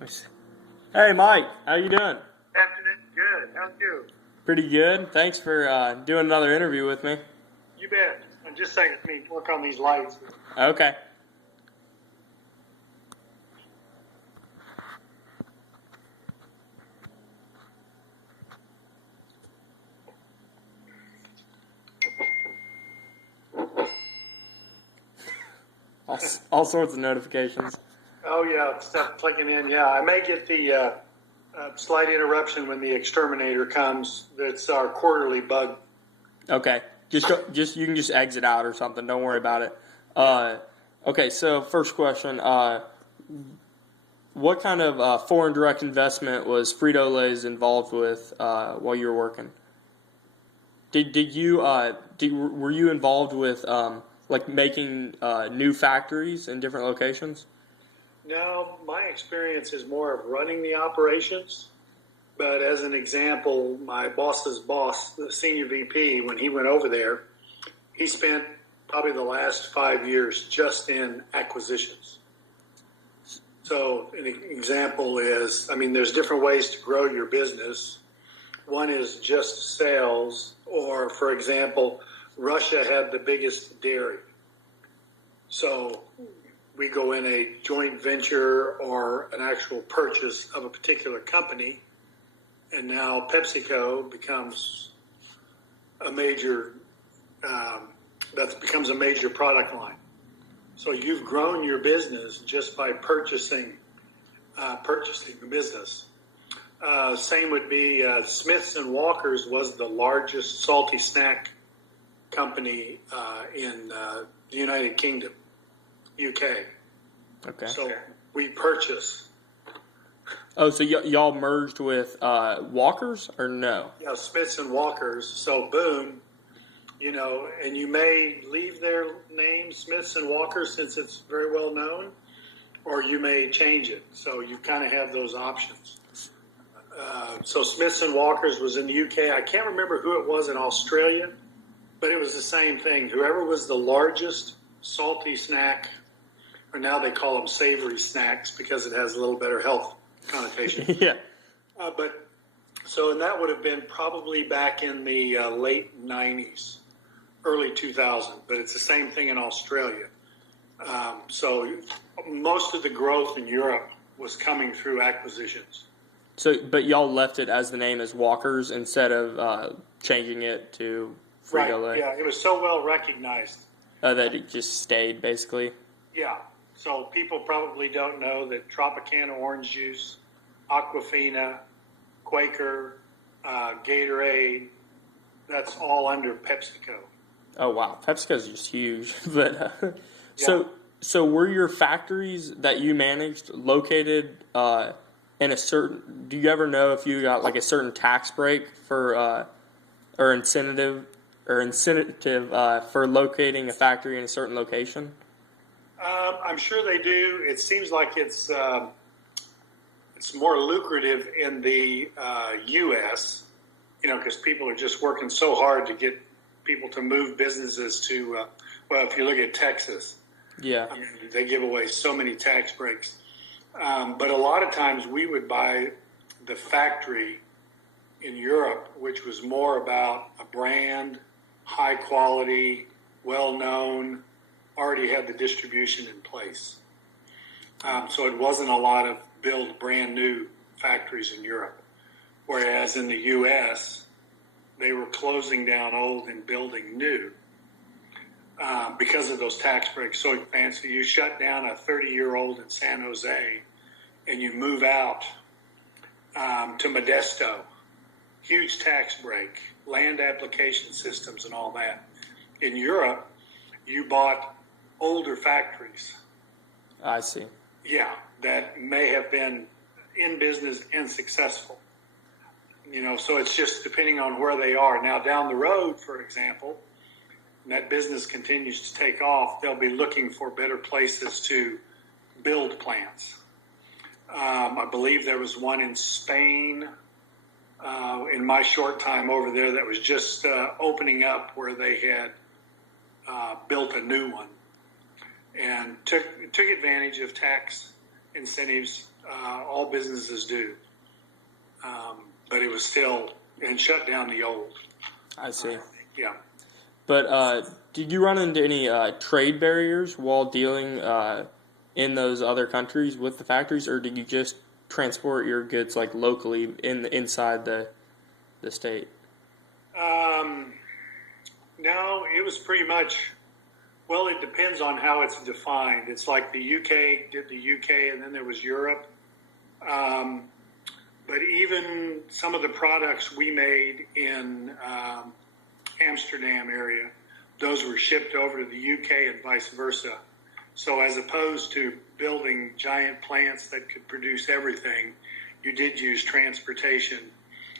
Hey, Mike, how you doing? Afternoon. Good. How's you? Pretty good. Thanks for doing another interview with me. You bet. And just a second, let me work on these lights. Okay. All sorts of notifications. Oh, yeah, stuff clicking in. Yeah, I may get the slight interruption when the exterminator comes. That's our quarterly bug. Okay. Just you can just exit out or something. Don't worry about it. Okay. So first question: what kind of foreign direct investment was Frito-Lay's involved with while you were working? Were you involved with like making new factories in different locations? No, my experience is more of running the operations. But as an example, my boss's boss, the senior VP, when he went over there, he spent probably the last 5 years just in acquisitions. So an example is, I mean, there's different ways to grow your business. One is just sales, or for example, Russia had the biggest dairy. So we go in a joint venture or an actual purchase of a particular company, and now PepsiCo becomes a major, that becomes a major product line. So you've grown your business just by purchasing the business. Same would be Smiths and Walkers was the largest salty snack company in the United Kingdom, UK. Okay. So we purchase. Oh, so y'all merged with Walkers or no? Yeah, Smiths and Walkers. So boom, and you may leave their name, Smiths and Walkers, since it's very well known, or you may change it. So you kind of have those options. So Smiths and Walkers was in the UK. I can't remember who it was in Australia, but it was the same thing. Whoever was the largest salty snack, or now they call them savory snacks because it has a little better health connotation. Yeah. And that would have been probably back in the late 90s, early 2000, but it's the same thing in Australia. So most of the growth in Europe was coming through acquisitions. So, but y'all left it as the name as Walkers instead of changing it to Frito-Lay? Right, yeah, it was so well recognized. That it just stayed, basically? Yeah, so people probably don't know that Tropicana orange juice, Aquafina, Quaker, Gatorade, that's all under PepsiCo. Oh, wow. PepsiCo's just huge. But Yeah. So were your factories that you managed located in a certain? Do you ever know if you got like a certain tax break for or incentive for locating a factory in a certain location? I'm sure they do. It seems like it's more lucrative in the U.S., because people are just working so hard to get people to move businesses to, if you look at Texas, Yeah. I mean, they give away so many tax breaks. But a lot of times we would buy the factory in Europe, which was more about a brand, high quality, well-known, already had the distribution in place. So it wasn't a lot of build brand new factories in Europe. Whereas in the U.S., they were closing down old and building new because of those tax breaks. So fancy, you shut down a 30-year-old in San Jose and you move out to Modesto. Huge tax break, land application systems and all that. In Europe, you bought older factories. I see. Yeah, that may have been in business and successful. So it's just depending on where they are. Now, down the road, for example, and that business continues to take off, they'll be looking for better places to build plants. I believe there was one in Spain in my short time over there that was just opening up where they had built a new one and took advantage of tax incentives. All businesses do. But it was still, and shut down the old. I see. Yeah. But did you run into any trade barriers while dealing in those other countries with the factories, or did you just transport your goods like locally inside the state? No, it was pretty much. Well, it depends on how it's defined. It's like the UK did the UK, and then there was Europe. But even some of the products we made in Amsterdam area, those were shipped over to the UK and vice versa. So as opposed to building giant plants that could produce everything, you did use transportation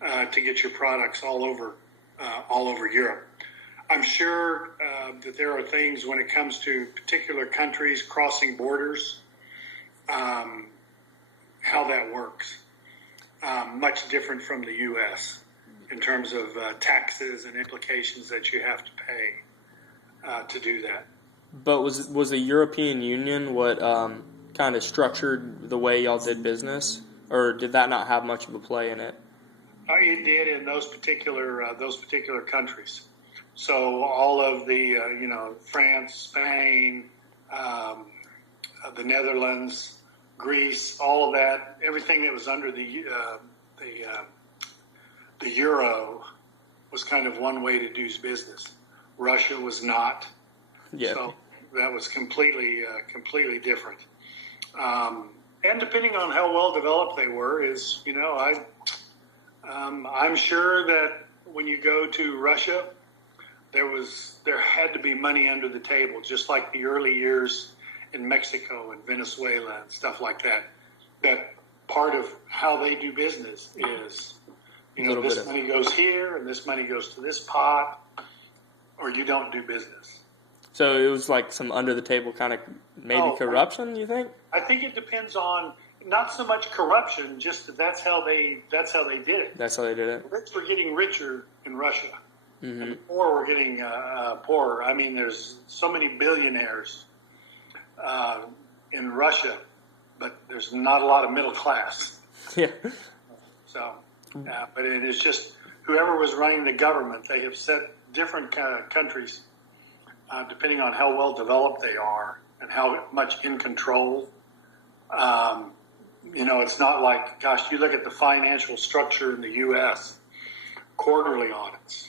to get your products all over Europe. I'm sure that there are things when it comes to particular countries crossing borders, how that works. Much different from the U.S. in terms of taxes and implications that you have to pay to do that. But was the European Union what kind of structured the way y'all did business, or did that not have much of a play in it? It did in those particular countries. So all of the France, Spain, the Netherlands, Greece, all of that, everything that was under the euro was kind of one way to do business. Russia was not. Yeah. So that was completely different. And depending on how well developed they were, I'm sure that when you go to Russia, there had to be money under the table, just like the early years in Mexico and Venezuela and stuff like that. That part of how they do business is, this money goes here and this money goes to this pot, or you don't do business. So it was like some under the table kind of corruption, you think? I think it depends on not so much corruption, just that's how they did it. That's how they did it. The rich were getting richer in Russia, mm-hmm. and the poor were getting poorer. I mean, there's so many billionaires in Russia, but there's not a lot of middle class. Yeah. So, but it is just whoever was running the government. They have set different countries, depending on how well developed they are and how much in control. It's not like, gosh, you look at the financial structure in the U.S., quarterly audits,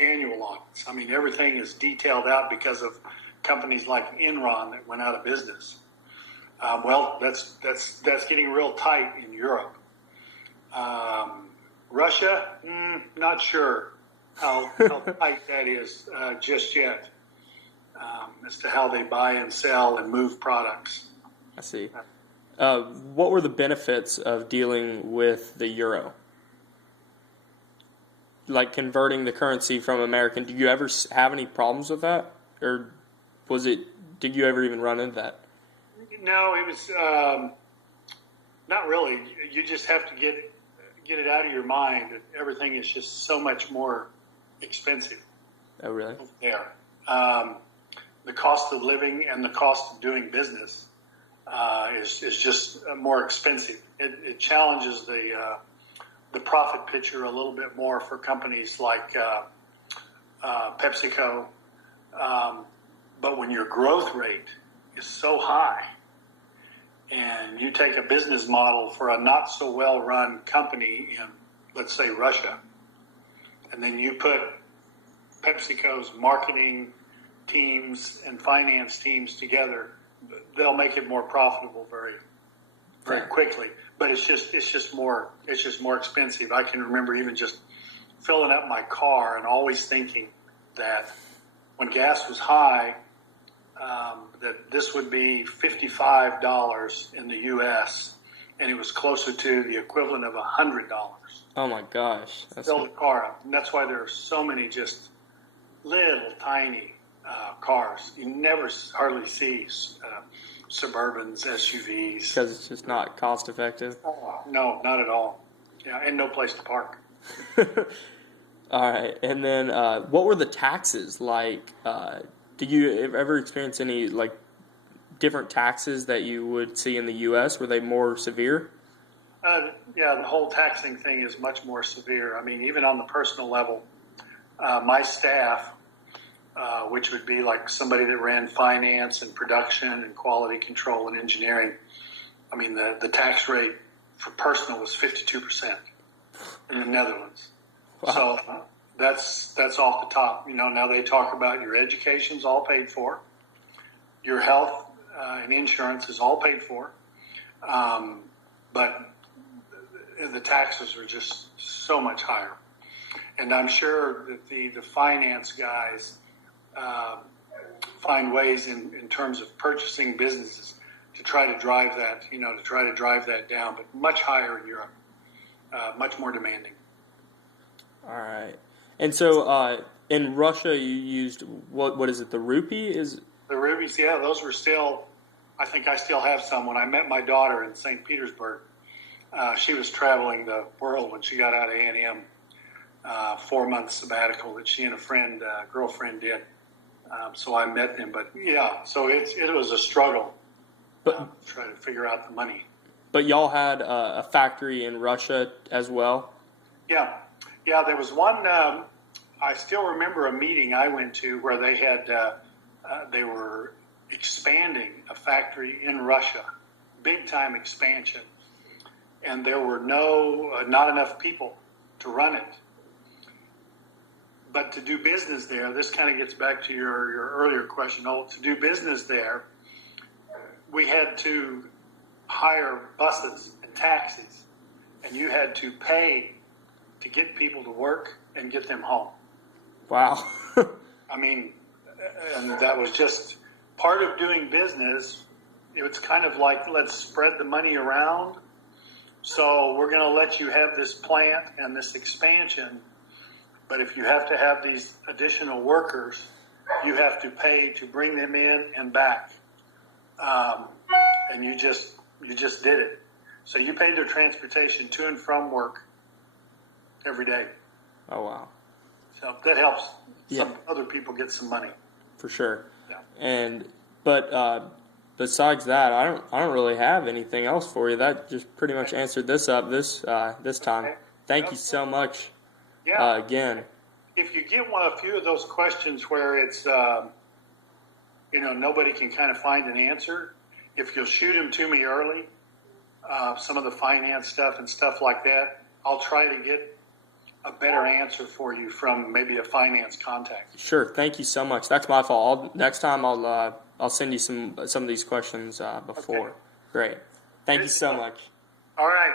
annual audits. I mean, everything is detailed out because of companies like Enron that went out of business. That's getting real tight in Europe. Russia, not sure how tight that is just yet, as to how they buy and sell and move products. I see. What were the benefits of dealing with the euro? Like converting the currency from American, did you ever have any problems with that? Or did you ever even run into that? No, it was not really. You just have to get it out of your mind that everything is just so much more expensive. Oh, really? There. The cost of living and the cost of doing business is just more expensive. It challenges the profit picture a little bit more for companies like PepsiCo. But when your growth rate is so high, and you take a business model for a not so well run company in, let's say, Russia, and then you put PepsiCo's marketing teams and finance teams together, they'll make it more profitable very, very quickly. But it's just more expensive. I can remember even just filling up my car and always thinking that when gas was high, that this would be $55 in the U.S. and it was closer to the equivalent of $100. Oh my gosh! Fill the car up, and that's why there are so many just little tiny cars. You never hardly see Suburbans, SUVs. Because it's just not cost effective? No, not at all. Yeah, and no place to park. All right, and then what were the taxes like? Did you ever experience any different taxes that you would see in the U.S.? Were they more severe? Yeah, the whole taxing thing is much more severe. I mean, even on the personal level, my staff, which would be like somebody that ran finance and production and quality control and engineering, I mean, the tax rate for personal was 52% in the Netherlands. Wow. So that's off the top. You know, now they talk about your education's all paid for, your health and insurance is all paid for, but the taxes are just so much higher. And I'm sure that the finance guys find ways in terms of purchasing businesses to try to drive that, down, but much higher in Europe, much more demanding. All right. And so in Russia, you used, what is it, the rupee? The rupees, yeah, those were still, I think I still have some. When I met my daughter in St. Petersburg, she was traveling the world when she got out of A&M, 4-month sabbatical that she and a girlfriend did. So I met them. But, yeah, so it was a struggle to try to figure out the money. But y'all had a factory in Russia as well? Yeah. Yeah, there was one, I still remember a meeting I went to where they had, they were expanding a factory in Russia, big-time expansion. And there were not enough people to run it. But to do business there, this kind of gets back to your earlier question. To do business there, we had to hire buses and taxis, and you had to pay to get people to work and get them home. Wow. I mean, and that was just part of doing business. It was kind of like, let's spread the money around. So we're going to let you have this plant and this expansion, but if you have to have these additional workers, you have to pay to bring them in and back. And you just did it. So you paid their transportation to and from work every day. Oh, wow. So that helps some Yeah. other people get some money. For sure. Yeah. But besides that, I don't really have anything else for you. That just pretty much answered this up this time. Okay. Thank you so much. Yeah. Again. If you get a few of those questions where it's, nobody can kind of find an answer, if you'll shoot them to me early, some of the finance stuff and stuff like that, I'll try to get a better answer for you from maybe a finance contact. Sure. Thank you so much. That's my fault. Next time I'll send you some of these questions before. Okay. Great. Thank you so much. All right.